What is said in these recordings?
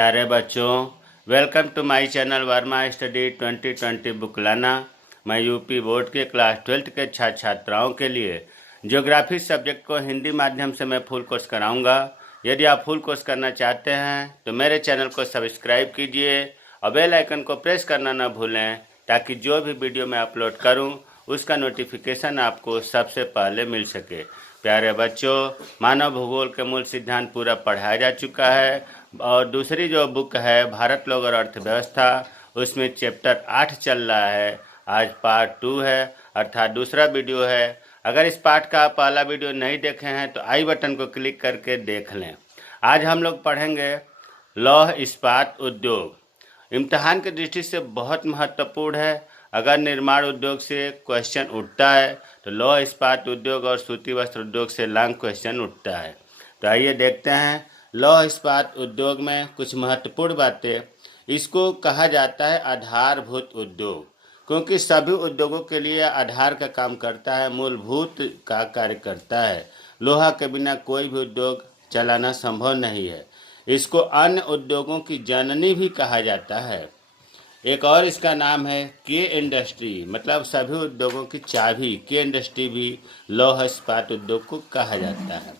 प्यारे बच्चों, welcome to my channel Verma study 2020 book लाना। मैं यूपी बोर्ड के क्लास 12 के छात्र छात्राओं के लिए ज्योग्राफी सब्जेक्ट को हिंदी माध्यम से मैं फुल कोर्स कराऊंगा। यदि आप फुल कोर्स करना चाहते हैं तो मेरे चैनल को सब्सक्राइब कीजिए और बेल आइकन को प्रेस करना न भूलें, ताकि जो भी वीडियो मैं अपलोड करूं उसका नोटिफिकेशन आपको सबसे पहले मिल सके। प्यारे बच्चों, मानव भूगोल के मूल सिद्धांत पूरा पढ़ाया जा चुका है और दूसरी जो बुक है भारत लोग और अर्थव्यवस्था, उसमें चैप्टर 8 चल रहा है। आज पार्ट 2 है, अर्थात दूसरा वीडियो है। अगर इस पार्ट का पहला वीडियो नहीं देखे हैं तो आई बटन को क्लिक करके देख लें। आज हम लोग पढ़ेंगे लौह इस्पात उद्योग। इम्तिहान की दृष्टि से बहुत महत्वपूर्ण है। अगर निर्माण उद्योग से क्वेश्चन उठता है तो लौह इस्पात उद्योग और सूती वस्त्र उद्योग से लॉन्ग क्वेश्चन उठता है। तो आइए देखते हैं लौह इस्पात उद्योग में कुछ महत्वपूर्ण बातें। इसको कहा जाता है आधारभूत उद्योग, क्योंकि सभी उद्योगों के लिए आधार का काम करता है, मूलभूत का कार्य करता है। लोहा के बिना कोई भी उद्योग चलाना संभव नहीं है। इसको अन्य उद्योगों की जननी भी कहा जाता है। एक और इसका नाम है के इंडस्ट्री, मतलब सभी उद्योगों की चाबी। के इंडस्ट्री भी लौह इस्पात उद्योग को कहा जाता है।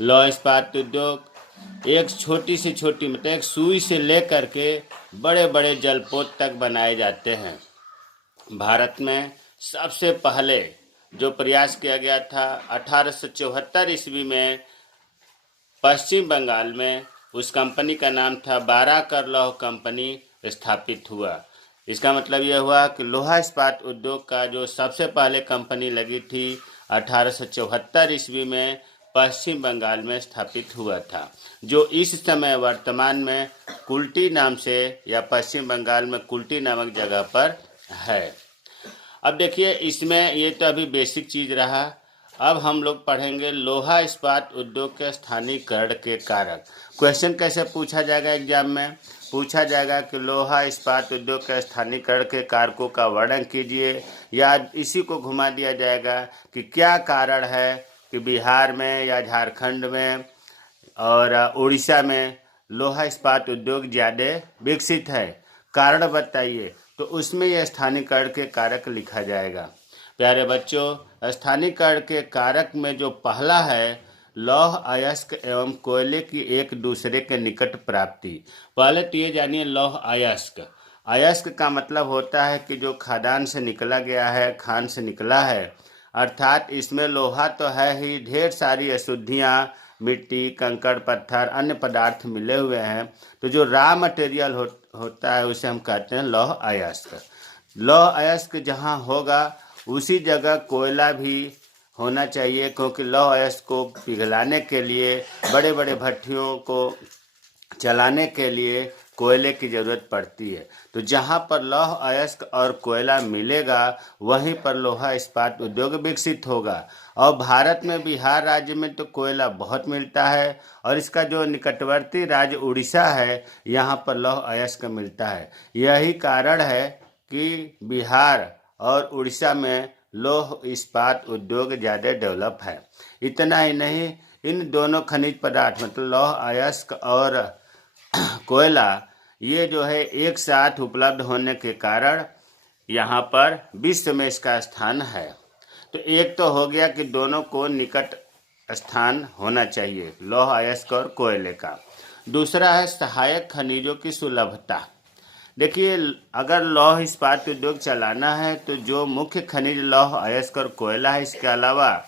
लौह इस्पात उद्योग एक छोटी से छोटी, मतलब एक सुई से लेकर के बड़े बड़े जलपोत तक बनाए जाते हैं। भारत में सबसे पहले जो प्रयास किया गया था 1874 ईस्वी में पश्चिम बंगाल में, उस कंपनी का नाम था बाराकर लौह कंपनी स्थापित हुआ। इसका मतलब यह हुआ कि लोहा इस्पात उद्योग का जो सबसे पहले कंपनी लगी थी 1874 ईस्वी में पश्चिम बंगाल में स्थापित हुआ था, जो इस समय वर्तमान में कुल्टी नाम से या पश्चिम बंगाल में कुल्टी नामक जगह पर है। अब देखिए, इसमें ये तो अभी बेसिक चीज़ रहा। अब हम लोग पढ़ेंगे लोहा इस्पात उद्योग के स्थानीयकरण के कारक। क्वेश्चन कैसे पूछा जाएगा एग्जाम में? पूछा जाएगा कि लोहा इस्पात उद्योग के स्थानीयकरण के कारकों का वर्णन कीजिए, या इसी को घुमा दिया जाएगा कि क्या कारण है कि बिहार में या झारखंड में और उड़ीसा में लोहा इस्पात उद्योग ज़्यादा विकसित है, कारण बताइए। तो उसमें यह स्थानीयकरण के कारक लिखा जाएगा। प्यारे बच्चों, स्थानीयकरण के कारक में जो पहला है लौह अयस्क एवं कोयले की एक दूसरे के निकट प्राप्ति। पहले तो ये जानिए लौह अयस्क। अयस्क का मतलब होता है कि जो खदान से निकला गया है, खान से निकला है, अर्थात इसमें लोहा तो है ही, ढेर सारी अशुद्धियाँ, मिट्टी, कंकड़, पत्थर, अन्य पदार्थ मिले हुए हैं। तो जो रॉ मटेरियल होता है उसे हम कहते हैं लौह अयस्क। लौह अयस्क जहाँ होगा उसी जगह कोयला भी होना चाहिए, क्योंकि लौह अयस्क को पिघलाने के लिए, बड़े बड़े भट्टियों को चलाने के लिए कोयले की ज़रूरत पड़ती है। तो जहाँ पर लौह अयस्क और कोयला मिलेगा वहीं पर लोहा इस्पात उद्योग विकसित होगा। और भारत में बिहार राज्य में तो कोयला बहुत मिलता है, और इसका जो निकटवर्ती राज्य उड़ीसा है यहाँ पर लौह अयस्क मिलता है। यही कारण है कि बिहार और उड़ीसा में लौह इस्पात उद्योग ज़्यादा डेवलप है। इतना ही नहीं, इन दोनों खनिज पदार्थ मतलब लौह अयस्क और कोयला, ये जो है एक साथ उपलब्ध होने के कारण यहाँ पर विश्व में इसका स्थान है। तो एक तो हो गया कि दोनों को निकट स्थान होना चाहिए, लौह अयस्क और कोयले का। दूसरा है सहायक खनिजों की सुलभता। देखिए, अगर लौह इस्पात उद्योग चलाना है तो जो मुख्य खनिज लौह अयस्क और कोयला है, इसके अलावा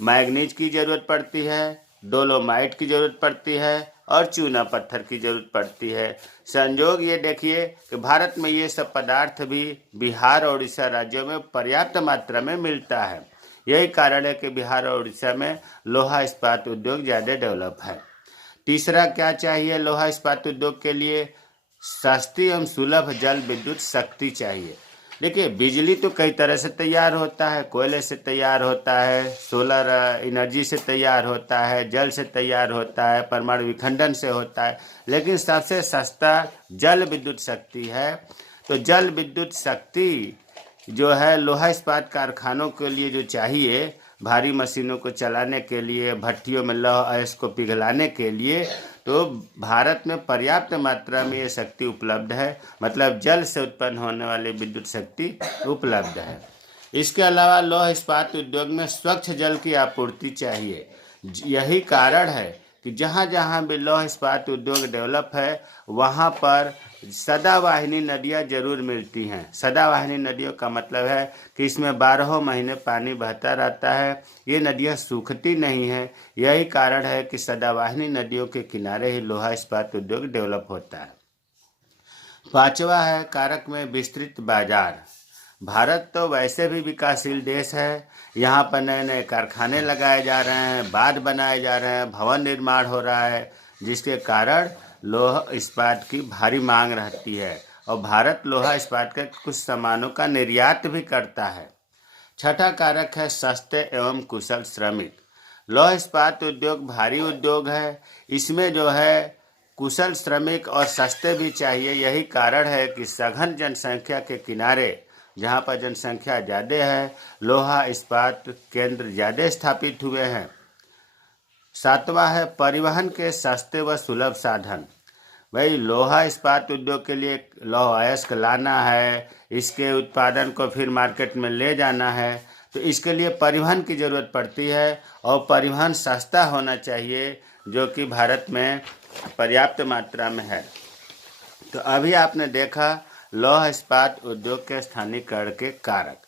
मैग्नीज की ज़रूरत पड़ती है, डोलोमाइट की ज़रूरत पड़ती है और चूना पत्थर की ज़रूरत पड़ती है। संयोग ये देखिए कि भारत में ये सब पदार्थ भी बिहार और उड़ीसा राज्यों में पर्याप्त मात्रा में मिलता है। यही कारण है कि बिहार और उड़ीसा में लोहा इस्पात उद्योग ज़्यादा डेवलप है। तीसरा क्या चाहिए लोहा इस्पात उद्योग के लिए? सस्ती एवं सुलभ जल विद्युत शक्ति चाहिए। देखिए, बिजली तो कई तरह से तैयार होता है, कोयले से तैयार होता है, सोलर एनर्जी से तैयार होता है, जल से तैयार होता है, परमाणु विखंडन से होता है, लेकिन सबसे सस्ता जल विद्युत शक्ति है। तो जल विद्युत शक्ति जो है लोहा इस्पात कारखानों के लिए जो चाहिए भारी मशीनों को चलाने के लिए, भट्टियों में लौह अयस्क को पिघलाने के लिए, तो भारत में पर्याप्त मात्रा में ये शक्ति उपलब्ध है। मतलब जल से उत्पन्न होने वाली विद्युत शक्ति उपलब्ध है। इसके अलावा लौह इस्पात उद्योग में स्वच्छ जल की आपूर्ति चाहिए। यही कारण है कि जहाँ जहाँ भी लौह इस्पात उद्योग डेवलप है वहाँ पर सदावाहिनी नदियाँ जरूर मिलती हैं। सदावाहिनी नदियों का मतलब है कि इसमें 12 महीने पानी बहता रहता है, ये नदियाँ सूखती नहीं हैं। यही कारण है कि सदावाहिनी नदियों के किनारे ही लोहा इस्पात उद्योग डेवलप होता है। पांचवा है कारक में विस्तृत बाजार। भारत तो वैसे भी विकासशील देश है, यहाँ पर नए नए कारखाने लगाए जा रहे हैं, बांध बनाए जा रहे हैं, भवन निर्माण हो रहा है, जिसके कारण लोहा इस्पात की भारी मांग रहती है और भारत लोहा इस्पात के कुछ सामानों का निर्यात भी करता है। छठा कारक है सस्ते एवं कुशल श्रमिक। लौह इस्पात उद्योग भारी उद्योग है, इसमें जो है कुशल श्रमिक और सस्ते भी चाहिए। यही कारण है कि सघन जनसंख्या के किनारे, जहाँ पर जनसंख्या ज़्यादा है, लोहा इस्पात केंद्र ज़्यादा स्थापित हुए हैं। सातवां है परिवहन के सस्ते व सुलभ साधन। भाई लोहा इस्पात उद्योग के लिए लौह अयस्क लाना है, इसके उत्पादन को फिर मार्केट में ले जाना है, तो इसके लिए परिवहन की ज़रूरत पड़ती है और परिवहन सस्ता होना चाहिए, जो कि भारत में पर्याप्त मात्रा में है। तो अभी आपने देखा लौह इस्पात उद्योग के स्थानीयकरण के कारक।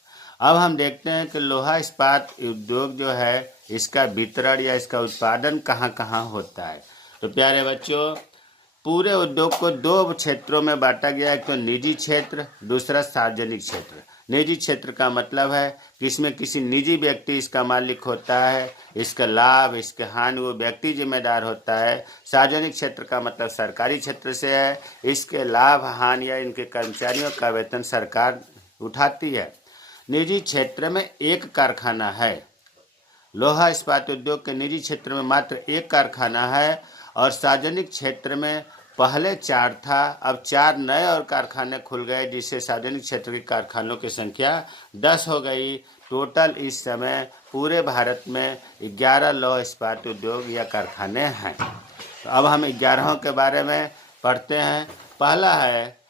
अब हम देखते हैं कि लोहा इस्पात उद्योग जो है इसका वितरण या इसका उत्पादन कहाँ कहाँ होता है। तो प्यारे बच्चों, पूरे उद्योग को 2 क्षेत्रों में बांटा गया है, एक तो निजी क्षेत्र, दूसरा सार्वजनिक क्षेत्र। निजी क्षेत्र का मतलब है कि इसमें किसी निजी व्यक्ति इसका मालिक होता है, इसका लाभ, इसके हानि वो व्यक्ति जिम्मेदार होता है। सार्वजनिक क्षेत्र का मतलब सरकारी क्षेत्र से है, इसके लाभ, हानि या इनके कर्मचारियों का वेतन सरकार उठाती है। निजी क्षेत्र में एक कारखाना है। लोहा इस्पात उद्योग के निजी क्षेत्र में मात्र एक कारखाना है और सार्वजनिक क्षेत्र में पहले 4 था, अब 4 नए और कारखाने खुल गए, जिससे सार्वजनिक क्षेत्र के कारखानों की संख्या 10 हो गई। टोटल इस समय पूरे भारत में 11 लौह इस्पात उद्योग या कारखाने हैं। तो अब हम 11 के बारे में पढ़ते हैं। पहला है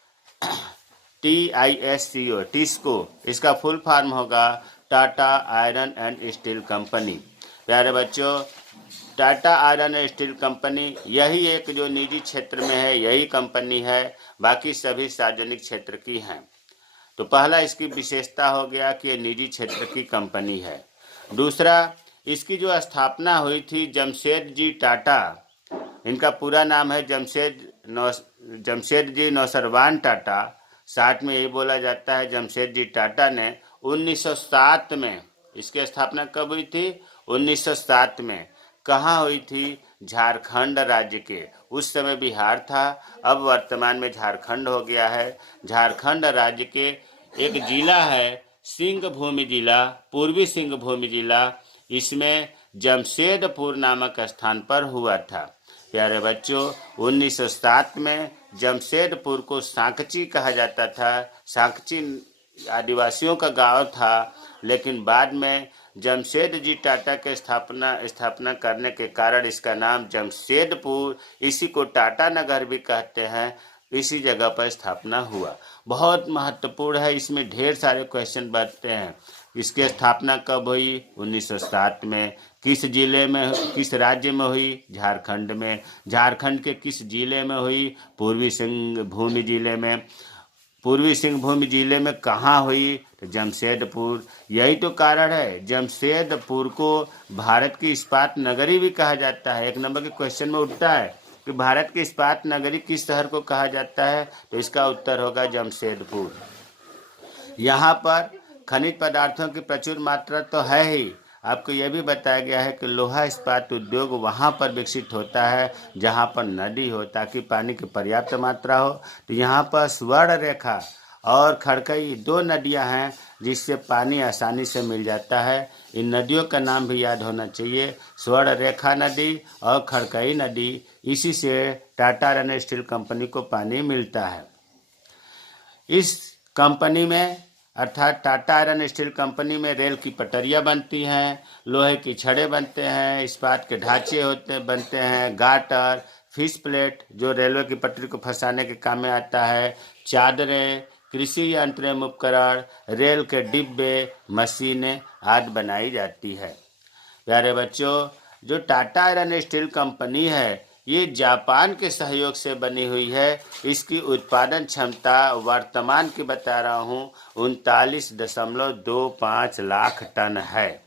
TISCO, टिस्को। इसका फुल फॉर्म होगा Tata iron and steel company. प्यारे बच्चों, Tata iron and steel company यही एक जो निजी क्षेत्र में है, यही कंपनी है, बाकी सभी सार्वजनिक क्षेत्र की हैं। तो पहला इसकी विशेषता हो गया कि ये निजी क्षेत्र की कंपनी है। दूसरा, इसकी जो स्थापना हुई थी जमशेद जी टाटा, इनका पूरा नाम है जमशेद जी नौसरवान टाटा। 60 में यही बोला जाता है। जमशेद जी टाटा ने 1907 में, इसकी स्थापना कब हुई थी? 1907 में। कहाँ हुई थी? झारखंड राज्य के। उस समय बिहार था, अब वर्तमान में झारखंड हो गया है। झारखंड राज्य के एक जिला है सिंहभूमि जिला, पूर्वी सिंहभूमि जिला, इसमें जमशेदपुर नामक स्थान पर हुआ था। प्यारे बच्चों, 1907 में जमशेदपुर को सांकची कहा जाता था। सांकची आदिवासियों का गांव था, लेकिन बाद में जमशेद जी टाटा के स्थापना करने के कारण इसका नाम जमशेदपुर, इसी को टाटा नगर भी कहते हैं, इसी जगह पर स्थापना हुआ। बहुत महत्वपूर्ण है, इसमें ढेर सारे क्वेश्चन बनते हैं। इसकी स्थापना कब हुई? 1907 में। किस जिले में, किस राज्य में हुई? झारखंड में। झारखंड के किस जिले में हुई? पूर्वी सिंहभूमि जिले में। पूर्वी सिंहभूमि जिले में कहाँ हुई? तो जमशेदपुर। यही तो कारण है, जमशेदपुर को भारत की इस्पात नगरी भी कहा जाता है। 1 नंबर के क्वेश्चन में उठता है कि भारत की इस्पात नगरी किस शहर को कहा जाता है, तो इसका उत्तर होगा जमशेदपुर। यहाँ पर खनिज पदार्थों की प्रचुर मात्रा तो है ही, आपको यह भी बताया गया है कि लोहा इस्पात उद्योग वहाँ पर विकसित होता है जहाँ पर नदी हो, ताकि पानी की पर्याप्त मात्रा हो। तो यहाँ पर स्वर्ण रेखा और खड़कई 2 नदियाँ हैं जिससे पानी आसानी से मिल जाता है। इन नदियों का नाम भी याद होना चाहिए, स्वर्ण रेखा नदी और खड़कई नदी। इसी से Tata iron and steel company को पानी मिलता है। इस कंपनी में अर्थात टाटा आयरन स्टील कंपनी में रेल की पटरियां बनती हैं, लोहे की छड़ें बनते हैं, इस्पात के ढांचे बनते हैं, गाटर, फिश प्लेट जो रेलवे की पटरी को फंसाने के काम में आता है, चादरें, कृषि यंत्र एवं उपकरण, रेल के डिब्बे, मशीनें आदि बनाई जाती है। प्यारे बच्चों, जो टाटा आयरन स्टील कंपनी है ये जापान के सहयोग से बनी हुई है। इसकी उत्पादन क्षमता वर्तमान की बता रहा हूँ 39.25 लाख टन है।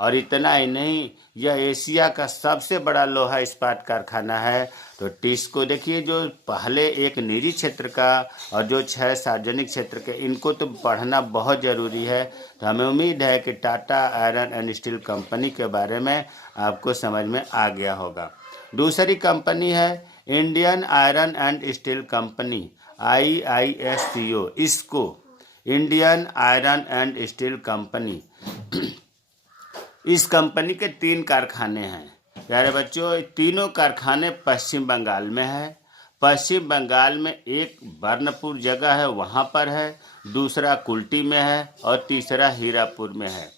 और इतना ही नहीं, यह एशिया का सबसे बड़ा लोहा इस्पात कारखाना है। तो टिस्को देखिए, जो पहले एक निजी क्षेत्र का और जो 6 सार्वजनिक क्षेत्र के, इनको तो पढ़ना बहुत ज़रूरी है। तो हमें उम्मीद है कि Tata iron and steel company के बारे में आपको समझ में आ गया होगा। दूसरी कंपनी है Indian iron and steel company, IISCO, इसको Indian iron and steel company. इस कंपनी के 3 कारखाने हैं। प्यारे बच्चों, तीनों कारखाने पश्चिम बंगाल में है। पश्चिम बंगाल में एक बर्नपुर जगह है, वहाँ पर है, दूसरा कुल्टी में है और तीसरा हीरापुर में है।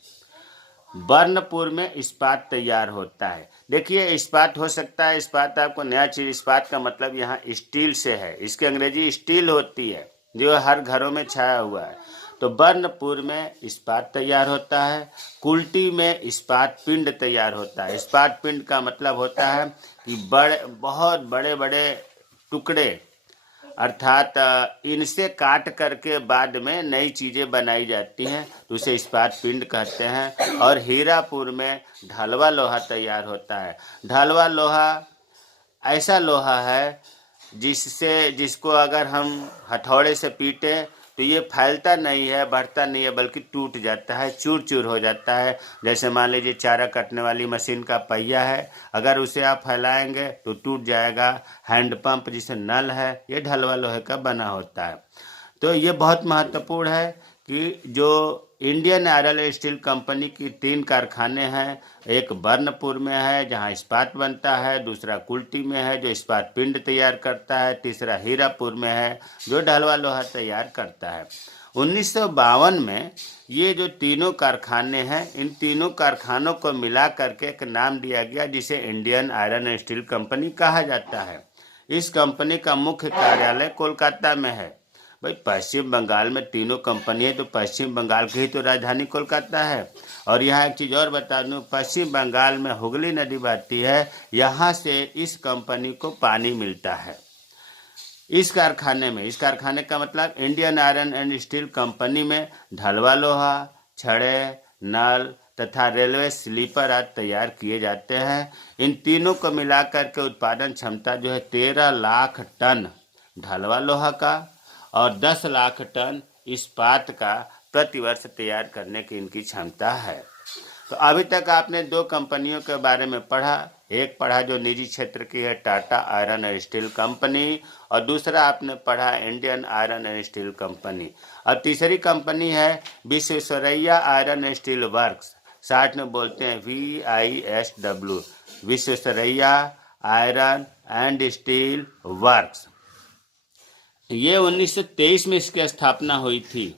बर्नपुर में इस्पात तैयार होता है। देखिए, इस्पात हो सकता है, इस्पात आपको नया चीज़, इस्पात का मतलब यहाँ स्टील से है, इसकी अंग्रेजी स्टील होती है जो हर घरों में छाया हुआ है। तो बर्नपुर में इस्पात तैयार होता है, कुल्टी में इस्पात पिंड तैयार होता है। इस्पात पिंड का मतलब होता है कि बहुत बड़े बड़े टुकड़े, अर्थात इनसे काट करके बाद में नई चीज़ें बनाई जाती हैं, तो उसे इस्पात पिंड कहते हैं। और हीरापुर में ढलवा लोहा तैयार होता है। ढलवा लोहा ऐसा लोहा है जिसको अगर हम हथौड़े से पीटे तो ये फैलता नहीं है, बढ़ता नहीं है, बल्कि टूट जाता है, चूर चूर हो जाता है। जैसे मान लीजिए चारा काटने वाली मशीन का पहिया है, अगर उसे आप फैलाएंगे तो टूट जाएगा। हैंडपंप जिसे नल है, ये ढलवा लोहे का बना होता है। तो ये बहुत महत्वपूर्ण है कि जो इंडियन आयरन स्टील कंपनी की 3 कारखाने हैं, एक बर्नपुर में है जहां इस्पात बनता है, दूसरा कुल्टी में है जो इस्पात पिंड तैयार करता है, तीसरा हीरापुर में है जो ढलवा लोहा तैयार करता है। 1952 में ये जो तीनों कारखाने हैं, इन तीनों कारखानों को मिला करके एक नाम दिया गया जिसे इंडियन आयरन स्टील कंपनी कहा जाता है। इस कंपनी का मुख्य कार्यालय कोलकाता में है। भाई, पश्चिम बंगाल में तीनों कंपनी है तो पश्चिम बंगाल की ही तो राजधानी कोलकाता है। और यहाँ एक चीज़ और बता दूँ, पश्चिम बंगाल में हुगली नदी बहती है, यहाँ से इस कंपनी को पानी मिलता है। इस कारखाने का मतलब Indian iron and steel company में ढलवा लोहा, छड़े, नल तथा रेलवे स्लीपर आदि तैयार किए जाते हैं। इन तीनों को मिलाकर के उत्पादन क्षमता जो है 13 लाख टन ढलवा लोहा का और 10 लाख टन इस्पात का प्रतिवर्ष तैयार करने की इनकी क्षमता है। तो अभी तक आपने 2 कंपनियों के बारे में पढ़ा। एक पढ़ा जो निजी क्षेत्र की है Tata iron and steel company, और दूसरा आपने पढ़ा Indian iron and steel company. और तीसरी कंपनी है Visvesvaraya iron and steel works, short में बोलते हैं VISW, Visvesvaraya iron and steel works. ये 1923 में इसकी स्थापना हुई थी।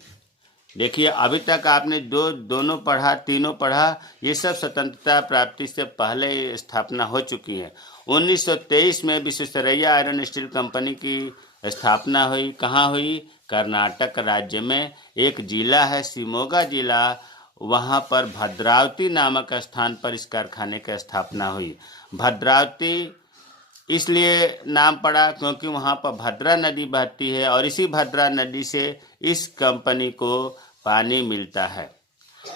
देखिए, अभी तक आपने दोनों पढ़ा, तीनों पढ़ा, ये सब स्वतंत्रता प्राप्ति से पहले स्थापना हो चुकी है। 1923 में विश्वेश्वरैया आयरन स्टील कंपनी की स्थापना हुई। कहाँ हुई? कर्नाटक राज्य में एक जिला है शिमोगा जिला, वहाँ पर भद्रावती नामक स्थान पर इस कारखाने की स्थापना हुई। भद्रावती इसलिए नाम पड़ा क्योंकि वहाँ पर भद्रा नदी बहती है और इसी भद्रा नदी से इस कंपनी को पानी मिलता है।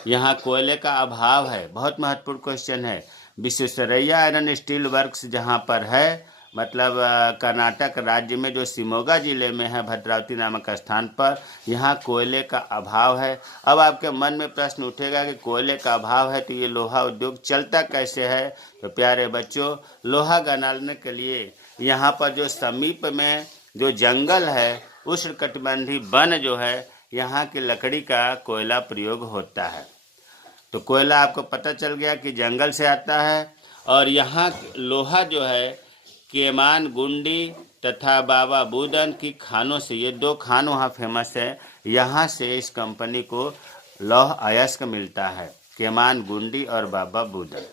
यहाँ कोयले का अभाव है, बहुत महत्वपूर्ण क्वेश्चन है। विश्वेश्वरैया आयरन स्टील वर्क्स जहाँ पर है, मतलब कर्नाटक राज्य में जो शिमोगा जिले में है भद्रावती नामक स्थान पर, यहाँ कोयले का अभाव है। अब आपके मन में प्रश्न उठेगा कि कोयले का अभाव है तो ये लोहा उद्योग चलता कैसे है? तो प्यारे बच्चों, लोहा गनाने के लिए यहाँ पर जो समीप में जो जंगल है, उष्णकटिबंधीय वन जो है, यहाँ की लकड़ी का कोयला प्रयोग होता है। तो कोयला आपको पता चल गया कि जंगल से आता है। और यहाँ लोहा जो है केमान गुंडी तथा बाबा बूदन की खानों से, ये 2 खान वहाँ फेमस है, यहाँ से इस कंपनी को लौह अयस्क मिलता है, केमान गुंडी और बाबा बुदन।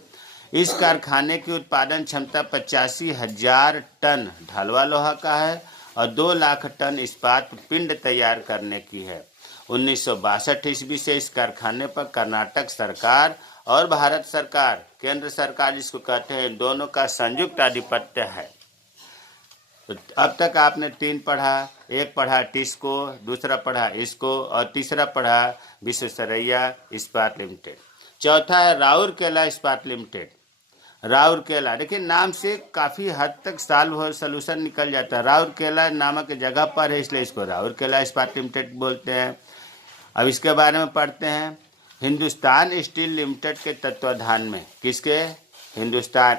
इस कारखाने की उत्पादन क्षमता 85,000 टन ढलवा लोहा का है और 2 लाख टन इस्पात पिंड तैयार करने की है। 1962 ईस्वी से इस कारखाने पर कर्नाटक सरकार और भारत सरकार, केंद्र सरकार जिसको कहते हैं, दोनों का संयुक्त आधिपत्य है। तो अब तक आपने 3 पढ़ा, एक पढ़ा टिस्को, दूसरा पढ़ा इसको और तीसरा पढ़ा विश्वेश्वरैया इस्पात लिमिटेड। चौथा है राउरकेला इस्पात लिमिटेड। राउरकेला, देखिए नाम से काफ़ी हद तक सोल्यूशन निकल जाता है। राउरकेला नामक जगह पर है, इसलिए इसको राउरकेला इस्पात लिमिटेड बोलते हैं। अब इसके बारे में पढ़ते हैं। हिंदुस्तान स्टील लिमिटेड के तत्वाधान में, किसके? Hindustan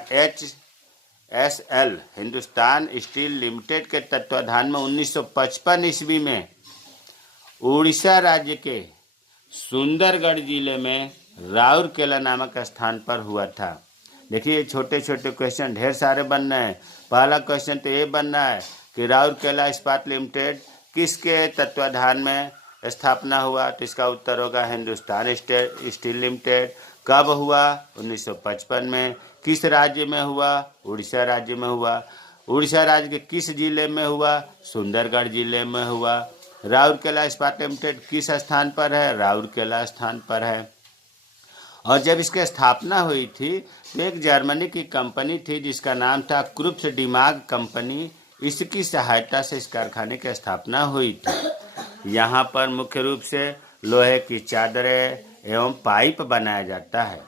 HSL Hindustan steel limited के तत्वाधान में 1955 ईस्वी में उड़ीसा राज्य के सुंदरगढ़ जिले में राउरकेला नामक स्थान पर हुआ था। देखिए छोटे छोटे क्वेश्चन ढेर सारे बनना है। पहला क्वेश्चन तो ये बनना है कि राउरकेला इस्पात लिमिटेड किसके तत्वाधान में स्थापना हुआ, तो इसका उत्तर होगा हिंदुस्तान स्टील लिमिटेड। कब हुआ? 1955 में। किस राज्य में हुआ? उड़ीसा राज्य में हुआ। उड़ीसा राज्य के किस जिले में हुआ? सुंदरगढ़ जिले में हुआ। राउरकेला इस्पात लिमिटेड किस स्थान पर है? राउरकेला स्थान पर है। और जब इसकी स्थापना हुई थी तो एक जर्मनी की कंपनी थी जिसका नाम था क्रुप्स डिमाग कंपनी, इसकी सहायता से इस कारखाने की स्थापना हुई थी। यहाँ पर मुख्य रूप से लोहे की चादरें एवं पाइप बनाया जाता है।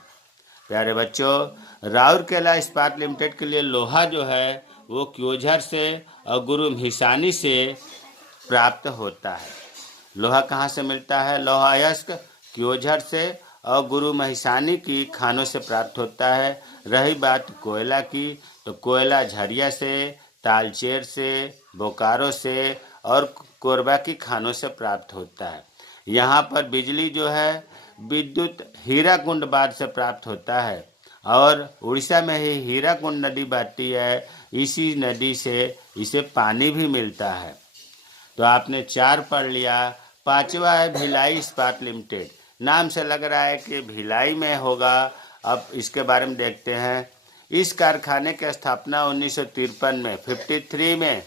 प्यारे बच्चों, राउरकेला इस्पात लिमिटेड के लिए लोहा जो है वो क्योझर से और गुरु हिसानी से प्राप्त होता है। लोहा कहाँ से मिलता है? लोहा अयस्क क्योझर से और गुरु महिसानी की खानों से प्राप्त होता है। रही बात कोयला की, तो कोयला झरिया से, तालचेर से, बोकारो से और कोरबा की खानों से प्राप्त होता है। यहाँ पर बिजली जो है विद्युत हीराकुंड बांध से प्राप्त होता है और उड़ीसा में ही हीराकुंड नदी बहती है, इसी नदी से इसे पानी भी मिलता है। तो आपने 4 पढ़ लिया। 5वां है भिलाई इस्पात लिमिटेड। नाम से लग रहा है कि भिलाई में होगा। अब इसके बारे में देखते हैं। इस कारखाने की स्थापना 1953 में 53 में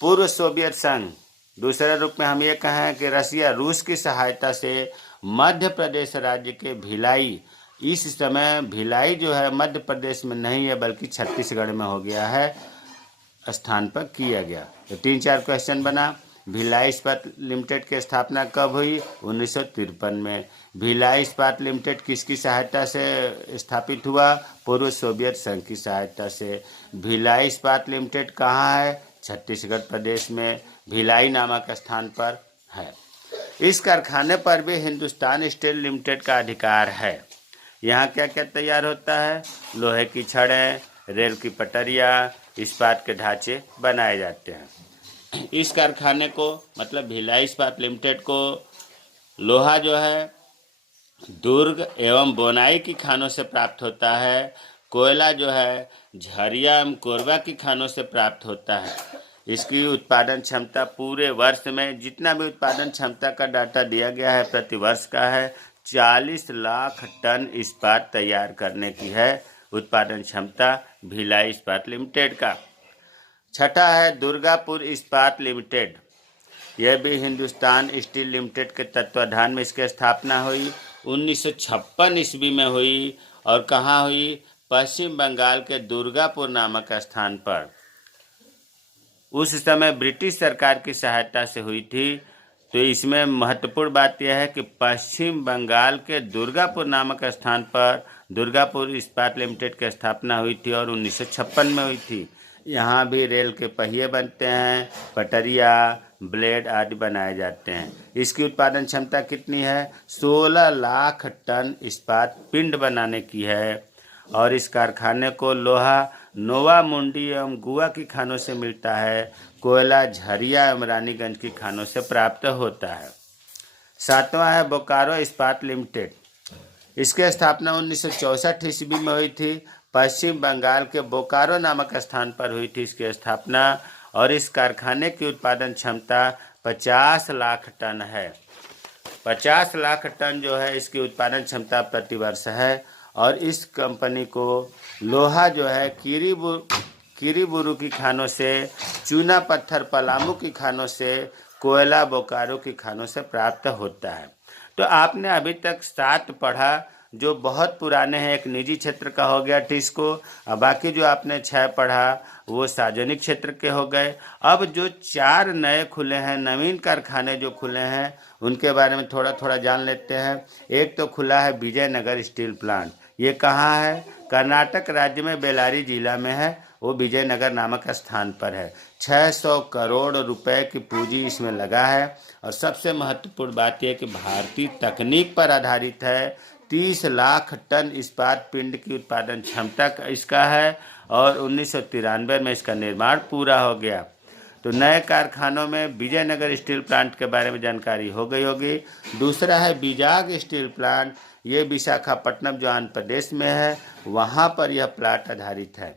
पूर्व सोवियत संघ, दूसरे रूप में हम ये कहें कि रसिया, रूस की सहायता से मध्य प्रदेश राज्य के भिलाई, इस समय भिलाई जो है मध्य प्रदेश में नहीं है बल्कि छत्तीसगढ़ में हो गया है, स्थान पर किया गया। तो 3-4 क्वेश्चन बना। भिलाई इस्पात लिमिटेड की स्थापना कब हुई? 1953 में। भिलाई इस्पात लिमिटेड किसकी सहायता से स्थापित हुआ? पूर्व सोवियत संघ की सहायता से। भिलाई इस्पात लिमिटेड कहाँ है? छत्तीसगढ़ प्रदेश में भिलाई नामक स्थान पर है। इस कारखाने पर भी हिंदुस्तान स्टील लिमिटेड का अधिकार है। यहाँ क्या क्या तैयार होता है? लोहे की छड़ें, रेल की पटरियाँ, इस्पात के ढांचे बनाए जाते हैं। इस कारखाने को, मतलब भिलाई इस्पात लिमिटेड को, लोहा जो है दुर्ग एवं बोनाई की खानों से प्राप्त होता है। कोयला जो है झरिया एवं कोरबा की खानों से प्राप्त होता है। इसकी उत्पादन क्षमता पूरे वर्ष में, जितना भी उत्पादन क्षमता का डाटा दिया गया है प्रति वर्ष का है, 40 लाख टन इस्पात तैयार करने की है उत्पादन क्षमता भिलाई इस्पात लिमिटेड का। छठा है दुर्गापुर इस्पात लिमिटेड। यह भी हिंदुस्तान स्टील लिमिटेड के तत्वाधान में इसकी स्थापना हुई। 1956 ईस्वी में हुई और कहाँ हुई? पश्चिम बंगाल के दुर्गापुर नामक स्थान पर। उस समय ब्रिटिश सरकार की सहायता से हुई थी। तो इसमें महत्वपूर्ण बात यह है कि पश्चिम बंगाल के दुर्गापुर नामक स्थान पर दुर्गापुर इस्पात लिमिटेड की स्थापना हुई थी और 1956 में हुई थी। यहाँ भी रेल के पहिए बनते हैं, पटरिया, ब्लेड आदि बनाए जाते हैं। इसकी उत्पादन क्षमता कितनी है? 16 लाख टन इस्पात पिंड बनाने की है। और इस कारखाने को लोहा नोवा मुंडी एवं गुआ की खानों से मिलता है। कोयला झरिया एवं रानीगंज की खानों से प्राप्त होता है। 7वां है बोकारो इस्पात लिमिटेड। इसकी स्थापना 1964 ईस्वी में हुई थी। पश्चिम बंगाल के बोकारो नामक स्थान पर हुई थी इसकी स्थापना और इस कारखाने की उत्पादन क्षमता 50 लाख टन है। 50 लाख टन जो है इसकी उत्पादन क्षमता प्रतिवर्ष है। और इस कंपनी को लोहा जो है किरीबुरू की खानों से, चूना पत्थर पलामू की खानों से, कोयला बोकारो की खानों से प्राप्त होता है। तो आपने अभी तक 7 पढ़ा जो बहुत पुराने हैं, एक निजी क्षेत्र का हो गया टिस्को, और बाकी जो आपने 6 पढ़ा वो सार्वजनिक क्षेत्र के हो गए। अब जो 4 नए खुले हैं, नवीन कारखाने जो खुले हैं, उनके बारे में थोड़ा थोड़ा जान लेते हैं। एक तो खुला है विजयनगर स्टील प्लांट। ये कहाँ है? कर्नाटक राज्य में बेल्लारी जिला में है। वो विजयनगर नामक स्थान पर है। 600 करोड़ रुपए की पूंजी इसमें लगा है। और सबसे महत्वपूर्ण बात यह कि भारतीय तकनीक पर आधारित है। 30 लाख टन इस्पात पिंड की उत्पादन क्षमता इसका है और 1993 में इसका निर्माण पूरा हो गया। तो नए कारखानों में विजयनगर स्टील प्लांट के बारे में जानकारी हो गई होगी। दूसरा है बीजाग स्टील प्लांट। ये विशाखापट्टनम जो आंध्र प्रदेश में है, वहाँ पर यह प्लांट आधारित है।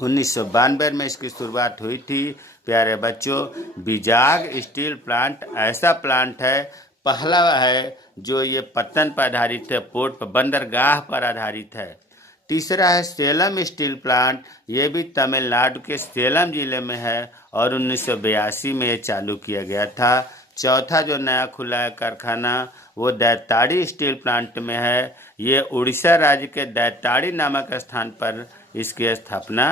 1992 में इसकी शुरुआत हुई थी। प्यारे बच्चों, बीजाग स्टील प्लांट ऐसा प्लांट है, पहला है जो ये पत्तन पर आधारित है, पोर्ट पर, बंदरगाह पर आधारित है। तीसरा है सेलम स्टील प्लांट। ये भी तमिलनाडु के सेलम जिले में है और 1982 में ये चालू किया गया था। चौथा जो नया खुला है कारखाना वो दैताड़ी स्टील प्लांट में है। ये उड़ीसा राज्य के दैताड़ी नामक स्थान पर इसकी स्थापना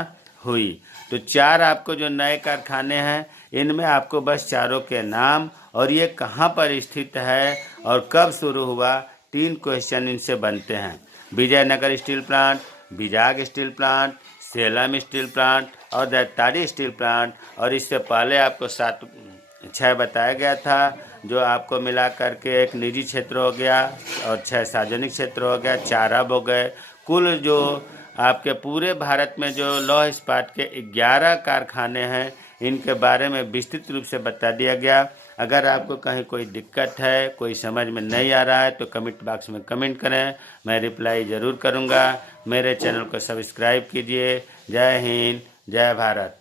हुई। तो 4 आपको जो नए कारखाने हैं इनमें आपको बस चारों के नाम और ये कहाँ पर स्थित है और कब शुरू हुआ, 3 क्वेश्चन इनसे बनते हैं। Vijayanagar steel plant, Vizag steel plant, Salem steel plant और दैताड़ी स्टील प्लांट। और इससे पहले आपको 6 बताया गया था, जो आपको मिला करके एक निजी क्षेत्र हो गया और 6 सार्वजनिक क्षेत्र हो गया, 4 अब हो गए। कुल जो आपके पूरे भारत में जो लौह इस्पात के 11 कारखाने हैं, इनके बारे में विस्तृत रूप से बता दिया गया। अगर आपको कहीं कोई दिक्कत है, कोई समझ में नहीं आ रहा है तो कमेंट बॉक्स में कमेंट करें, मैं रिप्लाई ज़रूर करूंगा। मेरे चैनल को सब्सक्राइब कीजिए। जय हिंद, जय भारत।